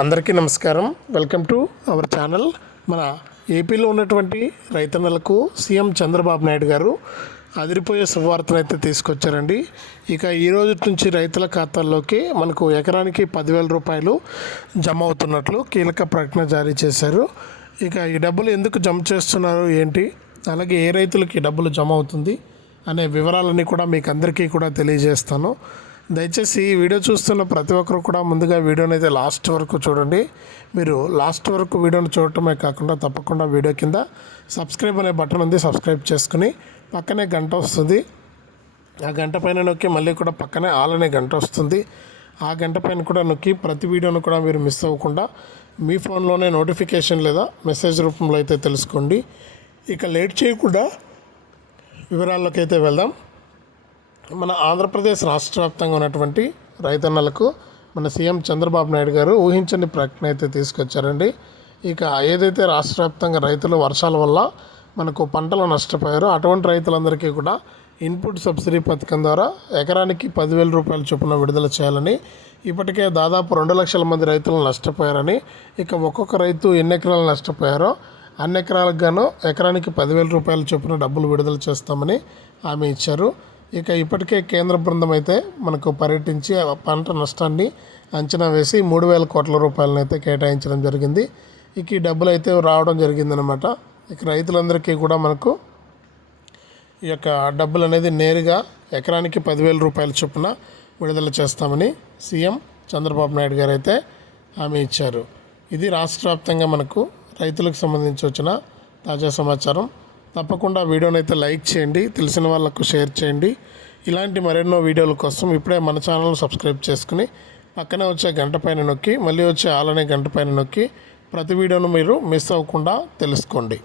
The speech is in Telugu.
అందరికీ నమస్కారం. Welcome to our channel. మన ఏపీలో ఉన్నటువంటి రైతన్నలకు సీఎం చంద్రబాబు నాయుడు గారు అదిరిపోయే శుభవార్తను అయితే తీసుకొచ్చారండి. ఇక ఈ రోజు నుంచి రైతుల ఖాతాల్లోకి మనకు ఎకరానికి పదివేల రూపాయలు జమ అవుతున్నట్లు కీలక ప్రకటన జారీ చేశారు. ఇక ఈ డబ్బులు ఎందుకు జమ చేస్తున్నారు ఏంటి? అలాగే ఏ రైతులకి డబ్బులు జమ అవుతుంది? అనే వివరాలన్నీ కూడా మీకు అందరికీ కూడా తెలియజేస్తాను. దయచేసి ఈ వీడియో చూస్తున్న ప్రతి ఒక్కరు కూడా ముందుగా వీడియోని అయితే లాస్ట్ వరకు చూడండి. మీరు లాస్ట్ వరకు వీడియోని చూడటమే కాకుండా తప్పకుండా వీడియో కింద సబ్స్క్రైబ్ అనే బటన్ ఉంది సబ్స్క్రైబ్ చేసుకుని పక్కనే గంట వస్తుంది. ఆ గంట పైన నొక్కి మళ్ళీ కూడా పక్కనే ఆల్ అనే గంట వస్తుంది. ఆ గంట పైన కూడా నొక్కి ప్రతి వీడియోను కూడా మీరు మిస్ అవ్వకుండా మీ ఫోన్లోనే నోటిఫికేషన్ లేదా మెసేజ్ రూపంలో అయితే తెలుసుకోండి. ఇక లేట్ చేయకుండా వివరాల్లోకి అయితే వెళ్దాం. మన ఆంధ్రప్రదేశ్ రాష్ట్ర వ్యాప్తంగా ఉన్నటువంటి రైతన్నలకు మన సీఎం చంద్రబాబు నాయుడు గారు ఊహించని ప్రకటన అయితే తీసుకొచ్చారండి. ఇక ఏదైతే రాష్ట్ర వ్యాప్తంగా రైతులు వర్షాల వల్ల మనకు పంటలు నష్టపోయారో అటువంటి రైతులందరికీ కూడా ఇన్పుట్ సబ్సిడీ పథకం ద్వారా ఎకరానికి పదివేల రూపాయల చొప్పున విడుదల చేయాలని ఇప్పటికే దాదాపు రెండు లక్షల మంది రైతులు నష్టపోయారని ఇక ఒక్కొక్క రైతు ఎన్ని ఎకరాలు నష్టపోయారో అన్ని ఎకరాలకు గాను ఎకరానికి పదివేల రూపాయల చొప్పున డబ్బులు విడుదల చేస్తామని హామీ ఇచ్చారు. ఇక ఇప్పటికే కేంద్ర బృందం అయితే మనకు పర్యటించి పంట నష్టాన్ని అంచనా వేసి మూడు వేల కోట్ల రూపాయలను అయితే కేటాయించడం జరిగింది. ఇక ఈ డబ్బులు అయితే రావడం జరిగిందనమాట ఇక రైతులందరికీ కూడా మనకు ఈ యొక్క డబ్బులు అనేది నేరుగా ఎకరానికి పదివేల రూపాయల చొప్పున విడుదల చేస్తామని సీఎం చంద్రబాబు నాయుడు గారు అయితే హామీ ఇచ్చారు. ఇది రాష్ట్ర వ్యాప్తంగా మనకు రైతులకు సంబంధించి వచ్చిన తాజా సమాచారం. తప్పకుండా వీడియోని అయితే లైక్ చేయండి తెలిసిన వాళ్ళకు షేర్ చేయండి. ఇలాంటి మరెన్నో వీడియోల కోసం ఇప్పుడే మన ఛానల్ సబ్స్క్రైబ్ చేసుకుని పక్కనే వచ్చే గంట పైన నొక్కి మళ్ళీ వచ్చే ఆలనే గంట పైన నొక్కి ప్రతి వీడియోను మీరు మిస్ అవ్వకుండా తెలుసుకోండి.